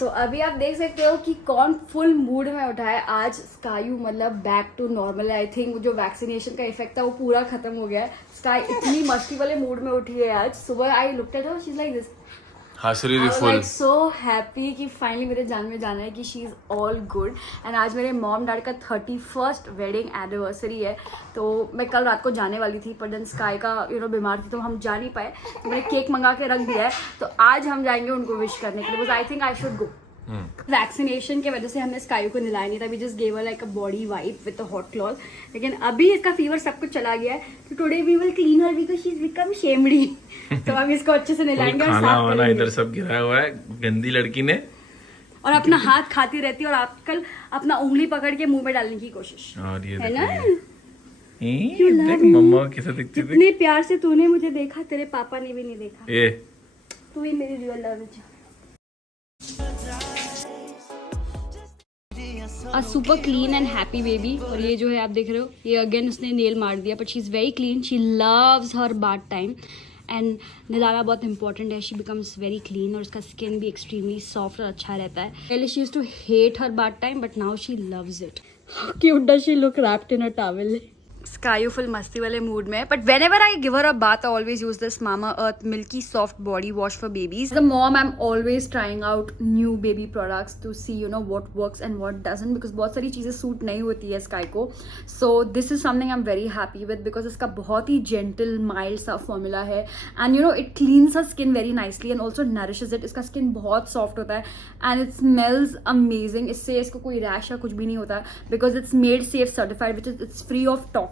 सो अभी आप देख सकते हो कि कौन फुल मूड में उठा है आज। स्कायू मतलब back to normal. I think जो वैक्सीनेशन का इफेक्ट था वो पूरा खत्म हो गया है। स्काई इतनी मस्ती वाले मूड में उठी है आज। सुबह I looked at her, she is like this. Like so happy कि फाइनली मेरे जान में जाना है कि she is all good. And आज मेरे मॉम डैड का 31st वेडिंग एनिवर्सरी है। तो मैं कल रात को जाने वाली थी, पर देन स्काई का बीमार थी तो हम जा नहीं पाए। तो मैंने केक मंगा के रख दिया है, तो आज हम जाएंगे उनको विश करने के लिए। Because I think I should go. Vaccination की वजह से हमने स्काई को नहलाया नहीं था। We just gave her like a body wipe with a hot cloth. लेकिन अभी इसका फीवर सब कुछ चला गया है, तो today we will clean her because she is become शेमडी। तो हम इसको अच्छे से नहलाएंगे और साफ करेंगे। इधर सब गिरा हुआ है गंदी लड़की ने, और अपना हाथ खाती रहती है और आजकल अपना उंगली पकड़ के मुंह में डालने की कोशिश। और ये है ना? देख मम्मा कैसे दिखती थी। इतने प्यार से तूने मुझे देखा, तेरे पापा ने भी नहीं देखा। ये तू ही मेरी रियल लव है। A super clean and happy baby। और ये जो है आप देख रहे हो, ये अगेन उसने नेल मार दिया, but she is very clean. She loves her bath time and नहलाना बहुत इंपॉर्टेंट है। शी बिकम्स वेरी क्लीन और उसका स्किन भी एक्सट्रीमली सॉफ्ट और अच्छा रहता है। पहले she used to hate her bath time, but now she loves it. Cute does she look wrapped in a towel. Skayu full मस्ती वाले मूड में, but whenever I give her a bath, I always use this Mama Earth Milky Soft Body Wash for babies. As a mom, I'm always trying out new baby products to see what works and what doesn't, because बहुत सारी चीज़ें suit नहीं होती है sky को. So this is something I'm very happy with because इसका बहुत ही gentle, mild सा formula है and it cleans her skin very nicely and also nourishes it. इसका skin बहुत soft होता है and it smells amazing. इससे इसको कोई rash या कुछ भी नहीं होता because it's made safe certified, which is it's free of toxins.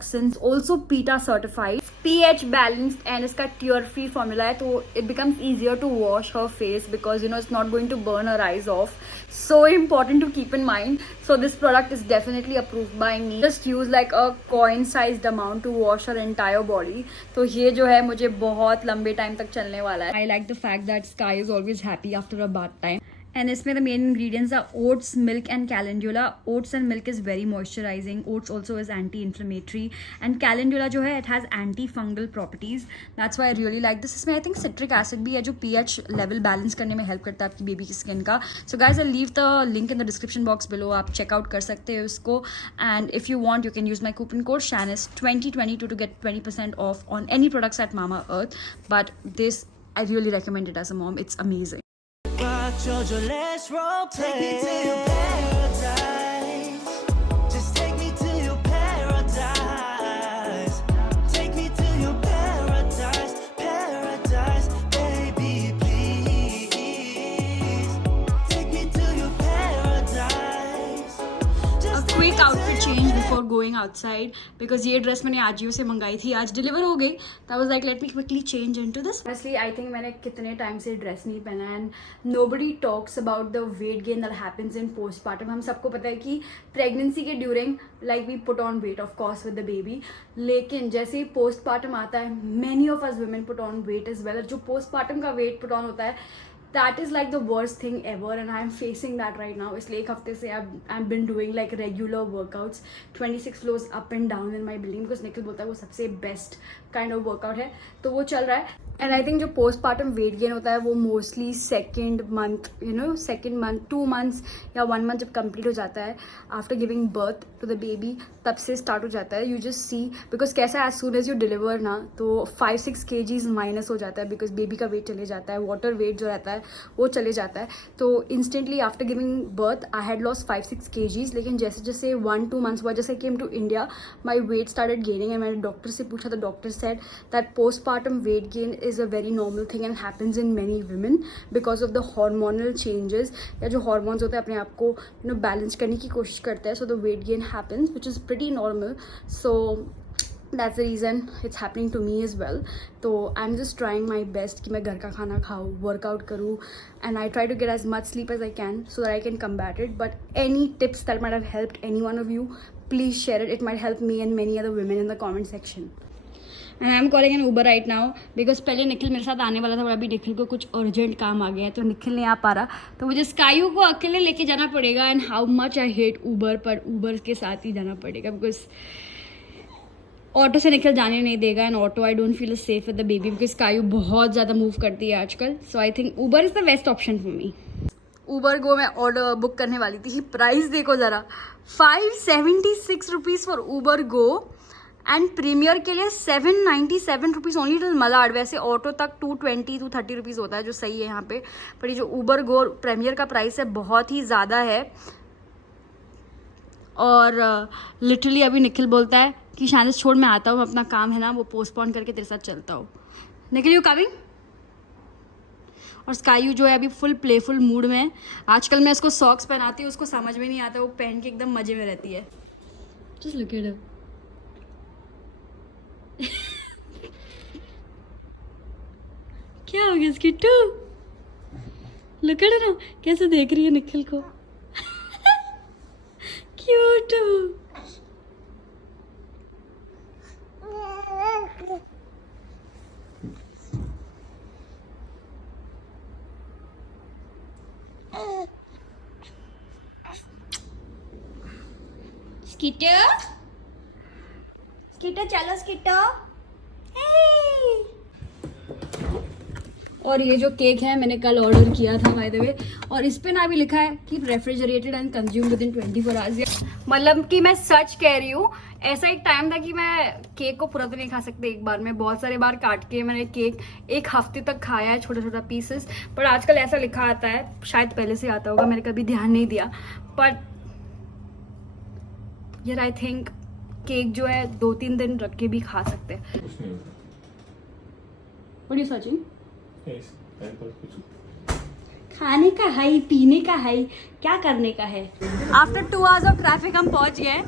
Also PETA certified, pH balanced and इसका tear free formula है, तो it becomes easier to wash her face because it's not going to burn her eyes off. So important to keep in mind. So this product is definitely approved by me. Just use like a coin sized amount to wash her entire body. तो ये जो है मुझे बहुत लंबे time तक चलने वाला है. I like the fact that Sky is always happy after a bath time. And इसमें the main ingredients are oats, milk and calendula. Oats and milk is very moisturizing. Oats also is anti-inflammatory. And calendula जो है it has antifungal properties. That's why I really like this. इसमें I think citric acid भी है जो pH level balance करने में help करता है आपकी बेबी की स्किन का. So guys, I'll leave the link in the description box below. आप check out कर सकते हो इसको. And if you want, you can use my coupon code SHANIS2022 to get 20% off on any products at Mama Earth. But this, I really recommend it as a mom. It's amazing. Jojo, let's role play. Take me to your paradise. Just take me to your paradise. Take me to your paradise, paradise, baby, please. Take me to your paradise. A quick outfit change before going outside because ये dress मैंने आजियो से मंगाई थी, आज deliver हो गई. तो I was like, let me quickly change into this. Honestly, I think मैंने कितने टाइम से ड्रेस नहीं पहना and nobody talks about the weight gain that happens in postpartum. हम सबको पता है कि प्रेगनेंसी के during like we put on weight of course with the baby, लेकिन जैसे ही postpartum आता है many of us women put on weight as well. जो postpartum का weight put on होता है, that is like the worst thing ever and I am facing that right now. इसलिए एक हफ्ते से I've been doing like regular workouts, 26 floors up and down in my building because Nikhil बोलता है वो सबसे best kind of workout है, तो वो चल रहा है. एंड आई थिंक जो postpartum weight gain होता है वो मोस्टली second month 2 months या 1 month जब complete हो जाता है after giving birth to the baby, तब से स्टार्ट हो जाता है. यू जस्ट सी बिकॉज कैसा as soon as you deliver ना तो 5-6 kgs माइनस हो जाता है बिकॉज बेबी का वेट चले जाता है, वाटर वेट जो रहता है वो चले जाता है. तो instantly after giving birth I had loss 5-6 kgs, लेकिन जैसे जैसे 1-2 months हुआ, जैसे came to India my weight started gaining and मैंने डॉक्टर से पूछा तो doctor said that postpartum weight gain is a very normal thing and happens in many women because of the hormonal changes. या जो hormones होते हैं अपने आप को balance करने की कोशिश करते हैं, so the weight gain happens which is pretty normal. So that's the reason it's happening to me as well. तो I'm just trying my best कि मैं घर का खाना खाऊँ, workout करूँ and I try to get as much sleep as I can so that I can combat it. But any tips that might have helped any one of you, please share it. It might help me and many other women in the comment section. And I'm calling an Uber right now because पहले निखिल मेरे साथ आने वाला था, और अभी निखिल को कुछ अर्जेंट काम आ गया है तो निखिल नहीं आ पा रहा, तो मुझे स्कायू को अकेले लेके जाना पड़ेगा. And how much I hate Uber, पर ऊबर के साथ ही जाना पड़ेगा बिकॉज ऑटो से निखिल जाने नहीं देगा. And auto I don't feel safe with the baby because Skayu बहुत ज़्यादा मूव करती है आजकल. So I think Uber is the best option for me. Uber go में ऑर्डर बुक करने वाली थी। प्राइस देखो ज़रा, 576 rupees for Uber Go and Premier के लिए 797 रुपीज़ ओनली टू मलाड। वैसे ऑटो तक 220 to 30 रुपीज़ होता है जो सही है यहाँ पे, पर ये जो उबर गो प्रीमियर का प्राइस है बहुत ही ज़्यादा है। और लिटरली अभी निखिल बोलता है कि शायद छोड़ मैं आता हूँ, अपना काम है ना वो पोस्टपोन करके तेरे साथ चलता हूँ। Nikhil you coming? और स्काई जो है अभी फुल प्लेफुल मूड में है। आजकल मैं उसको सॉक्स पहनाती हूँ, उसको समझ में नहीं आता, वो पहन के एकदम मज़े में रहती है। Just look at her. क्या हो गया इसकी टू? लुक एट हर ना, कैसे देख रही है निखिल को। क्यूट। स्कीटर, स्कीटर चलो स्कीटर। और ये जो केक है मैंने कल ऑर्डर किया था बाय द वे, और इस पे ना भी लिखा है कि refrigerated and consume with in 24 hours. मतलब कि मैं सच कह रही हूँ, ऐसा एक टाइम था कि मैं केक को पूरा तो नहीं खा सकते एक बार में, बहुत सारे बार काट के मैंने केक एक हफ्ते तक खाया है, छोटा छोटा पीसेस। पर आजकल ऐसा लिखा आता है, शायद पहले से आता होगा, मैंने कभी ध्यान नहीं दिया। पर यार आई थिंक केक जो है 2-3 दिन रख के भी खा सकते हैं। What are you searching? खाने का है, पीने का है, क्या करने का है। आफ्टर 2 hours ऑफ ट्रैफिक हम पहुंच गए।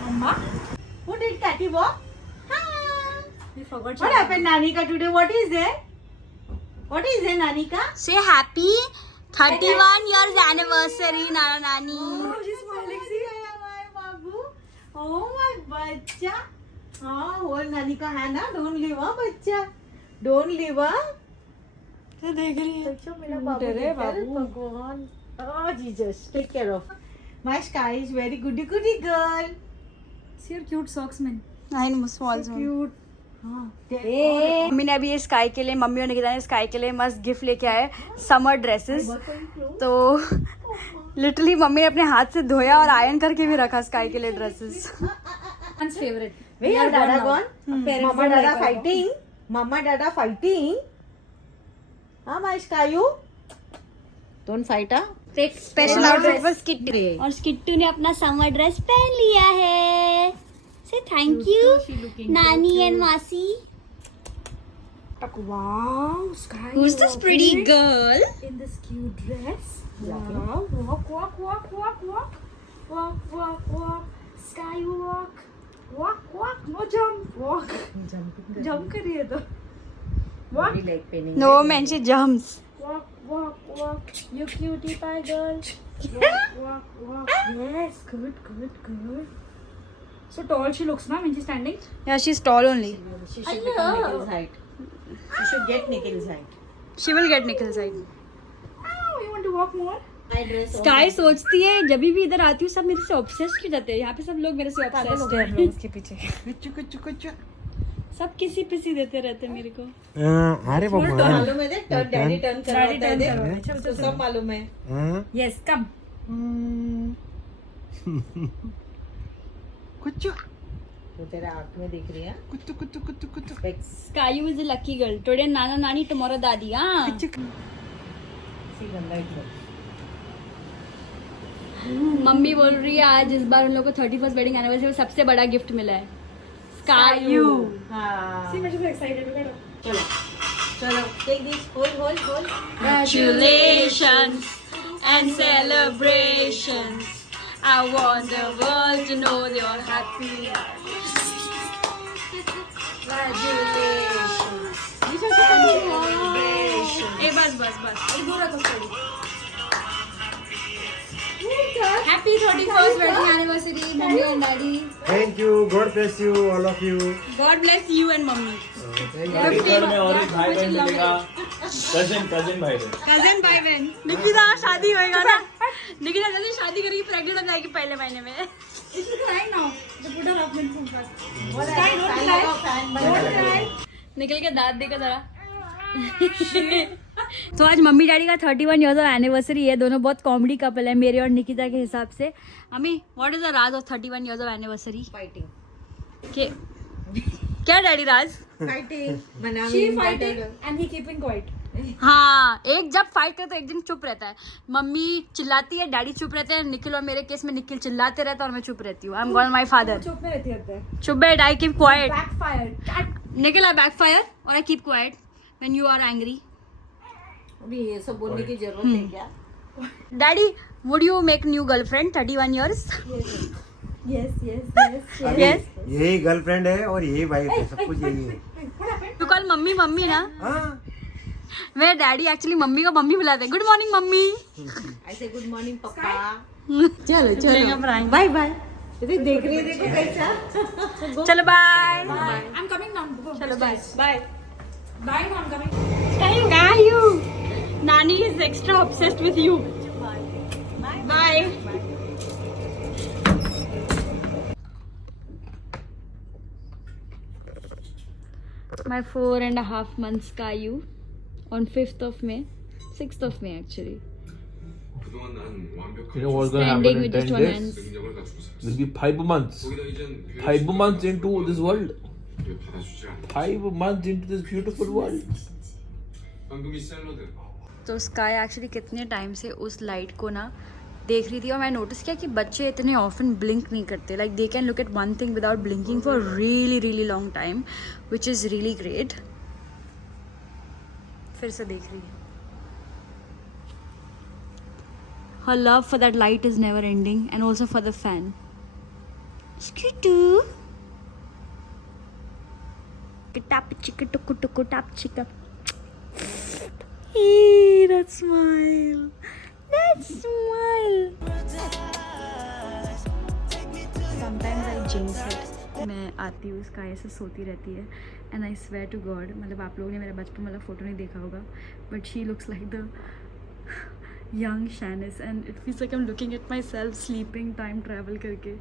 Mama, who did Catty walk? We forgot. What happened, Nanika, today? What is there? What is there, Nanika? Say happy 31 years anniversary, Nana Nani. Oh, she's smiling. See, my babu. Oh, my bacha. हाँ, hold Nanika hand, ना? Don't leave, हाँ, बच्चा. Don't leave, हाँ. तो देख रही है। बच्चों, मेरा बाबू. डरे बाबू। भगवान. Oh, Jesus, take care of. My Sky is very goody girl. See your cute socks, man. I know, small, small. Cute. हाँ. मम्मी ने अभी ये स्काई के लिए, मम्मी और निकिता ने स्काई के लिए मस्त गिफ्ट लेके आए समर ड्रेसेस। तो लिटरली मम्मी ने अपने हाथ से धोया और आयरन करके भी रखा स्काई के लिए dresses. Favourite. Where are Dada gone? Mama Dada fighting. Mama Dada fighting. हाँ, my Sky, you. Don't fight, हाँ. एक स्पेशल आउटफिट फॉर स्किट्टू, और स्किट्टू ने अपना समर ड्रेस पहन लिया है। से थैंक यू नानी एंड मासी। Wow, Sky. Who's this pretty girl? In this cute dress. Wow. Walk, walk, walk, walk, walk. Walk, walk, walk. Sky walk. Walk, walk. No jump. Walk. Jump कर रही है तो. Walk. No man, she jumps. Walk, walk, walk. You cutie pie girl. Walk, walk, walk. Yes, good. So tall she looks now when she's standing. Yeah, she's tall only. She should become Nikhil's height. She should get Nikhil's height. She will get Nikhil's side. Oh, you want to walk more? My dress. Sky सोचती है जब भी इधर आती हूँ सब मेरे से ऑब्सेस्ड क्यों जाते हैं, यहाँ पे सब लोग मेरे से ऑब्सेस्ड हैं। उसके पीछे. कुछ. सब किसी पिसी देते रहते हैं मेरे को। अरे बाबा मालूम है देख, डैडी टर्न करवाता है देख. उसको सब मालूम है. Yes, come. कुछ वो तेरे आँख में दिख रही है. कुछ Specs. Sky is a lucky girl. Today Nana Nani, tomorrow दादी। हाँ। See गंदा इतना. मम्मी बोल रही है आज इस बार उन लोगों को 31st वेडिंग एनिवर्सरी में सबसे बड़ा गिफ्ट मिला है, स्काई यू। हाँ. मैं तो एक्साइटेड हूँ। चलो. Take this. Hold. Congratulations and celebrations. I want the world to know you're happy. Congratulations. ए बस। Happy 31st wedding anniversary, mummy and daddy. Thank you, God bless you all of you. God bless you and mummy. घर में और एक भाई बहन मिलेगा, cousin भाई बहन। कजन भाई बहन। निकिता शादी होएगा ना, निकिता जल्दी शादी करेगी, प्रेग्नेंट हो जाएगी पहले महीने में। It's crying now. The put her up in full fast. Sky, don't cry. Don't cry. निकल के दांत देखा जरा. तो आज मम्मी डैडी का 31 ईयर्स ऑफ एनिवर्सरी है. दोनों बहुत कॉमेडी कपल है मेरे और निकिता के हिसाब से. Mummy what is the Raj of 31 years of anniversary? Fighting. क्या daddy Raj? Fighting. She fighting and he keeping quiet. हाँ, एक जब फाइट करे तो एक दिन चुप रहता है. मम्मी चिल्लाती है, डैडी चुप रहते हैं. निखिल और मेरे केस में निखिल चिल्लाते रहता है और मैं चुप रहती हूँ. I am called my father. चुप में रहती है. चुप बैठ, I keep quiet. Backfired. Nikhil I backfire और I keep quiet when you are angry. अभी ये सब बोलने की जरूरत है क्या? Daddy would you make new girlfriend 31 years? Yes. Yes. यही गर्लफ्रेंड है और यही वाइफ है, सब कुछ यही है. यू कॉल मम्मी मम्मी ना? हाँ. मेरे डैडी एक्चुअली मम्मी को मम्मी बुलाते हैं. Good morning mummy. I say good morning पापा. चलो बाय बाय. देख रही है, देखो कैसा. चलो bye. I'm coming now. Go. चलो bye bye. Bye, now I'm coming. Caillou. Nani is extra obsessed with you. Bye. My 4.5 months Caillou on 5th of May, 6th of May actually. 그동안 난 완벽한 You know what's gonna happen Ending in with 10 just one days? hand. 능력을 갖추고 살았어. Will be 5 months. 거기다 이젠 5 months into this world. 왜 받아주지 않아? 5 months into this beautiful world. 방금 이 샐러드 तो sky actually कितने time से उस light को ना देख रही थी और मैं नोटिस किया कि बच्चे इतने ऑफन ब्लिंक नहीं करते. Like they can look at one thing without blinking for really long time, which is really great. फिर से देख रही है. Her love for that light is never ending and also for the fan. Skitoo. Tap chicka tuku tuku tap chicka. Hey, that smile. That smile. Sometimes I jinx it. मैं आती हूँ उसका ऐसे सोती रहती है and I swear to God, मतलब आप लोगों ने मेरा बचपन वाला फ़ोटो नहीं देखा होगा but she looks like the young Shanice and it feels like I am looking at myself sleeping time travel करके.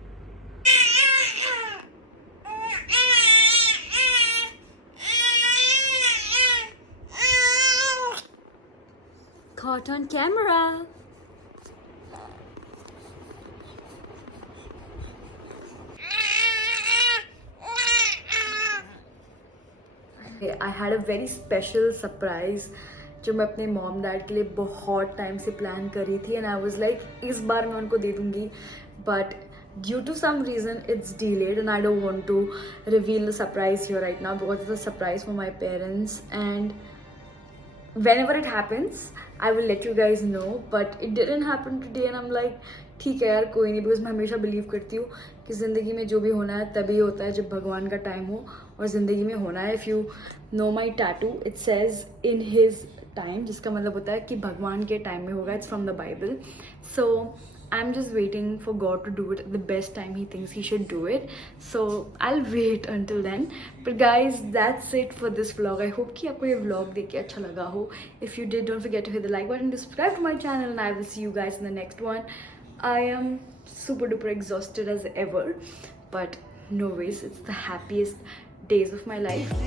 Caught on camera. I had a very special surprise जो मैं अपने मॉम डैड के लिए बहुत time से plan कर रही थी एंड आई वाज लाइक इस बार मैं उनको दे दूंगी but due to some reason it's delayed and I don't want to reveal the surprise here right now because it's a surprise for my parents and whenever it happens I will let you guys know but it didn't happen today and I'm like ठीक है यार कोई नहीं because मैं हमेशा believe करती हूँ कि ज़िंदगी में जो भी होना है तभी होता है जब भगवान का टाइम हो और ज़िंदगी में होना है. If you know my tattoo it says in his time जिसका मतलब होता है कि भगवान के टाइम में होगा. It's from the Bible. So I'm just waiting for God to do it at the best time he thinks he should do it. So I'll wait until then. But guys, that's it for this vlog. I hope कि आपको ये vlog देख के अच्छा लगा हो. If you did, don't forget to hit the like button, subscribe to my channel, and I will see you guys in the next one. I am super duper exhausted as ever, but no worries. It's the happiest days of my life.